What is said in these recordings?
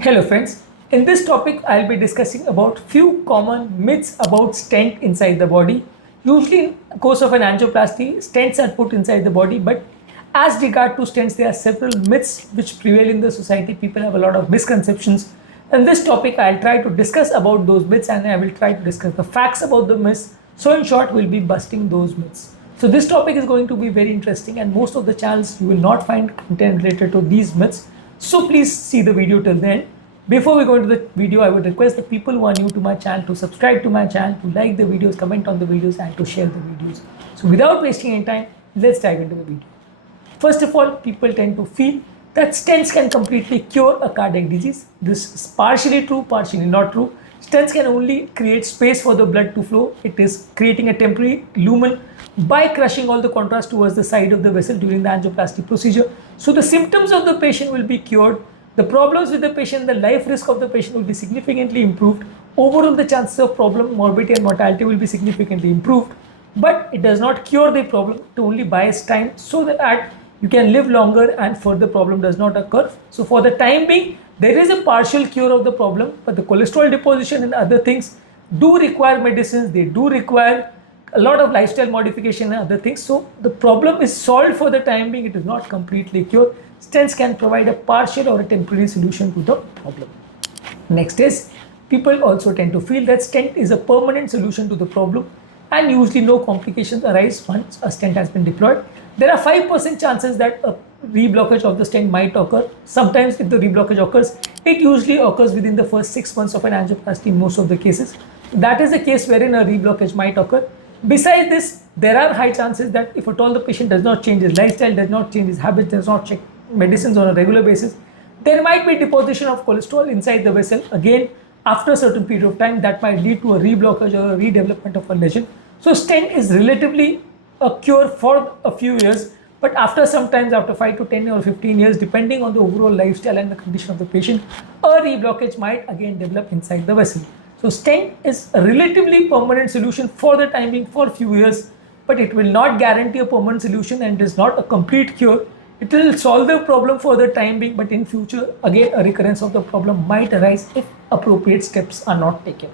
Hello friends, in this topic I'll be discussing about few common myths about stent inside the body. Usually in the course of an angioplasty, stents are put inside the body, but as regard to stents, there are several myths which prevail in the society. People have a lot of misconceptions. In this topic, I'll try to discuss about those myths and I will try to discuss the facts about the myths. So in short, we'll be busting those myths. So this topic is going to be very interesting and most of the channels you will not find content related to these myths. So please see the video till the end. Before we go into the video, I would request the people who are new to my channel to subscribe to my channel, to like the videos, comment on the videos and to share the videos. So without wasting any time, let's dive into the video. First of all, people tend to feel that stents can completely cure a cardiac disease. This is partially true, partially not true. Stents can only create space for the blood to flow. It is creating a temporary lumen by crushing all the contrast towards the side of the vessel during the angioplasty procedure. So the symptoms of the patient will be cured. The problems with the patient, the life risk of the patient will be significantly improved. Overall, the chances of problem, morbidity and mortality will be significantly improved. But it does not cure the problem, it only buys time so that you can live longer and further problem does not occur. So for the time being, there is a partial cure of the problem, but the cholesterol deposition and other things do require medicines, they do require a lot of lifestyle modification and other things. So the problem is solved for the time being, it is not completely cured. Stents can provide a partial or a temporary solution to the problem. Next is, people also tend to feel that stent is a permanent solution to the problem and usually no complications arise once a stent has been deployed. There are 5% chances that a reblockage of the stent might occur. Sometimes if the reblockage occurs, it usually occurs within the first 6 months of an angioplasty in most of the cases. That is the case wherein a reblockage might occur. Besides this, there are high chances that if at all the patient does not change his lifestyle, does not change his habits, does not check medicines on a regular basis, there might be deposition of cholesterol inside the vessel. Again, after a certain period of time, that might lead to a reblockage or a redevelopment of a lesion. So stent is relatively a cure for a few years, but after sometimes after 5 to 10 or 15 years, depending on the overall lifestyle and the condition of the patient, a reblockage might again develop inside the vessel. So stent is a relatively permanent solution for the time being for a few years, but it will not guarantee a permanent solution and is not a complete cure. It will solve the problem for the time being, but in future, again, a recurrence of the problem might arise if appropriate steps are not taken.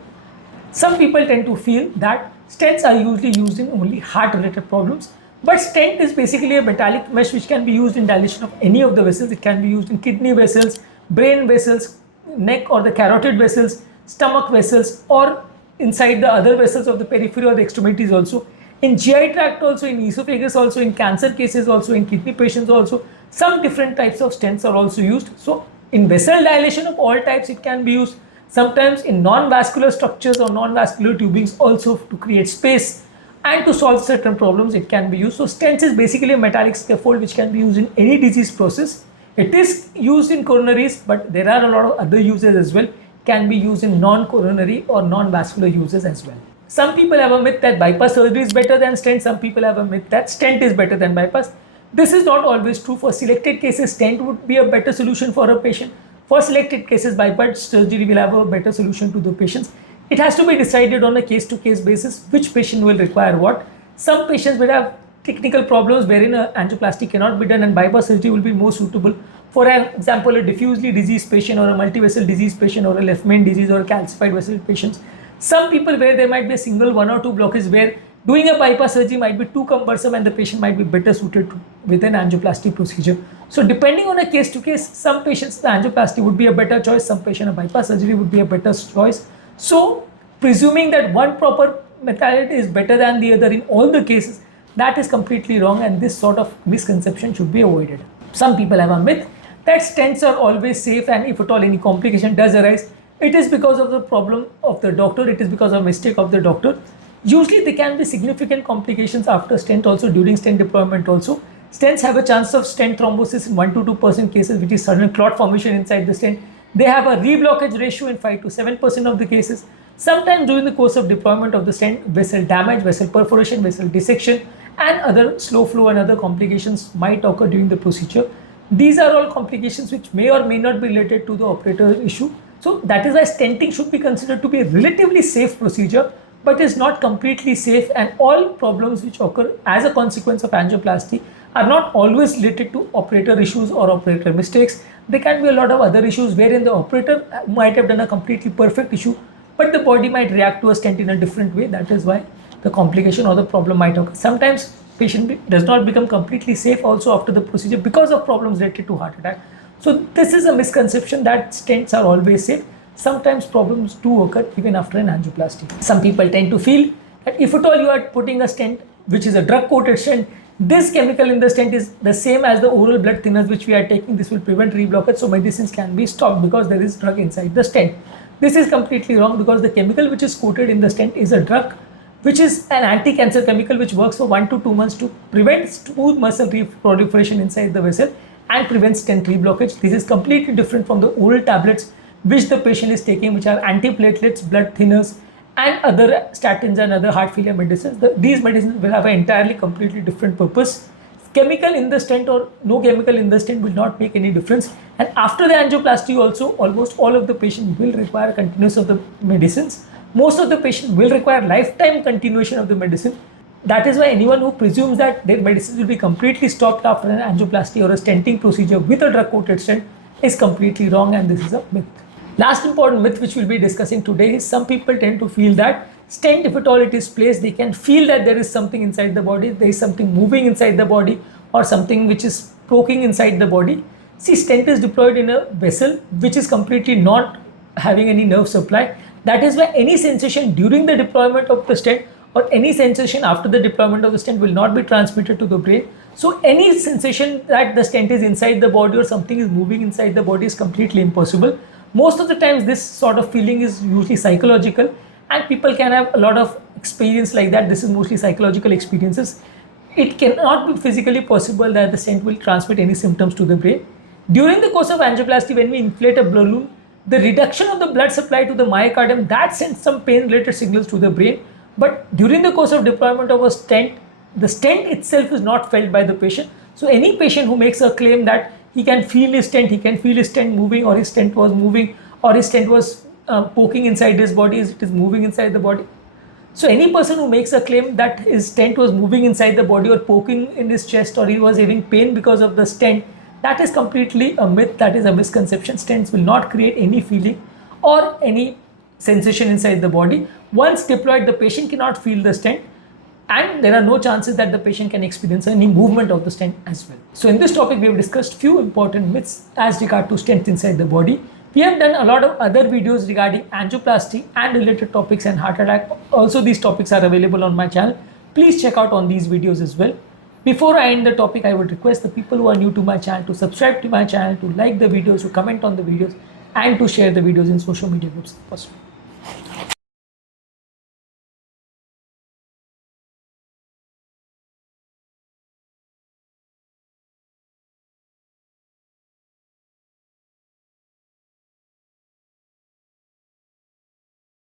Some people tend to feel that stents are usually used in only heart-related problems, but stent is basically a metallic mesh which can be used in dilation of any of the vessels. It can be used in kidney vessels, brain vessels, neck or the carotid vessels, stomach vessels, or inside the other vessels of the periphery or the extremities also. In GI tract also, in esophagus also, in cancer cases also, in kidney patients also, some different types of stents are also used. So in vessel dilation of all types, it can be used. Sometimes in non-vascular structures or non-vascular tubings also to create space and to solve certain problems, it can be used. So stents is basically a metallic scaffold which can be used in any disease process. It is used in coronaries, but there are a lot of other uses as well. Can be used in non-coronary or non-vascular uses as well. Some people have a myth that bypass surgery is better than stent. Some people have a myth that stent is better than bypass. This is not always true. For selected cases, stent would be a better solution for a patient. For selected cases, bypass surgery will have a better solution to the patients. It has to be decided on a case-to-case basis which patient will require what. Some patients will have technical problems wherein an angioplasty cannot be done and bypass surgery will be more suitable. For example, a diffusely diseased patient or a multivessel disease patient or a left main disease or a calcified vessel patients. Some people where there might be a single 1 or 2 blockage where doing a bypass surgery might be too cumbersome and the patient might be better suited with an angioplasty procedure. So depending on a case to case, some patients the angioplasty would be a better choice, some patient a bypass surgery would be a better choice. So presuming that one proper modality is better than the other in all the cases, that is completely wrong and this sort of misconception should be avoided. Some people have a myth that stents are always safe and if at all any complication does arise, it is because of the problem of the doctor, it is because of mistake of the doctor. Usually there can be significant complications after stent also, during stent deployment also. Stents have a chance of stent thrombosis in 1 to 2% cases, which is sudden clot formation inside the stent. They have a reblockage ratio in 5 to 7% of the cases. Sometimes during the course of deployment of the stent, vessel damage, vessel perforation, vessel dissection and other slow flow and other complications might occur during the procedure. These are all complications which may or may not be related to the operator issue. So that is why stenting should be considered to be a relatively safe procedure, but is not completely safe, and all problems which occur as a consequence of angioplasty are not always related to operator issues or operator mistakes. There can be a lot of other issues wherein the operator might have done a completely perfect issue, but the body might react to a stent in a different way. That is why the complication or the problem might occur. Sometimes patient does not become completely safe also after the procedure because of problems related to heart attack. So this is a misconception that stents are always safe. Sometimes problems do occur even after an angioplasty. Some people tend to feel that if at all you are putting a stent, which is a drug coated stent, this chemical in the stent is the same as the oral blood thinners which we are taking. This will prevent reblockage, so medicines can be stopped because there is drug inside the stent. This is completely wrong because the chemical which is coated in the stent is a drug which is an anti-cancer chemical which works for 1 to 2 months to prevent smooth muscle proliferation inside the vessel and prevent stent reblockage. This is completely different from the oral tablets which the patient is taking, which are antiplatelets, blood thinners, and other statins and other heart failure medicines. These medicines will have an entirely completely different purpose. Chemical in the stent or no chemical in the stent will not make any difference. And after the angioplasty also, almost all of the patients will require continuous of the medicines. Most of the patients will require lifetime continuation of the medicine. That is why anyone who presumes that their medicines will be completely stopped after an angioplasty or a stenting procedure with a drug-coated stent is completely wrong, and this is a myth. Last important myth which we'll be discussing today is some people tend to feel that stent, if at all it is placed, they can feel that there is something inside the body, there is something moving inside the body or something which is poking inside the body. See, stent is deployed in a vessel which is completely not having any nerve supply. That is why any sensation during the deployment of the stent or any sensation after the deployment of the stent will not be transmitted to the brain. So any sensation that the stent is inside the body or something is moving inside the body is completely impossible. Most of the times this sort of feeling is usually psychological, and people can have a lot of experience like that. This is mostly psychological experiences. It cannot be physically possible that the stent will transmit any symptoms to the brain. During the course of angioplasty, when we inflate a balloon, the reduction of the blood supply to the myocardium, that sends some pain related signals to the brain. But during the course of deployment of a stent, the stent itself is not felt by the patient. So any patient who makes a claim that he can feel his stent, he can feel his stent moving, or his stent was moving, or his stent was poking inside his body, it is moving inside the body. So any person who makes a claim that his stent was moving inside the body or poking in his chest, or he was having pain because of the stent, that is completely a myth, that is a misconception. Stents will not create any feeling or any sensation inside the body. Once deployed, the patient cannot feel the stent, and there are no chances that the patient can experience any movement of the stent as well. So in this topic, we have discussed few important myths as regard to stents inside the body. We have done a lot of other videos regarding angioplasty and related topics and heart attack. Also, these topics are available on my channel. Please check out on these videos as well. Before I end the topic, I would request the people who are new to my channel to subscribe to my channel, to like the videos, to comment on the videos, and to share the videos in social media groups if possible.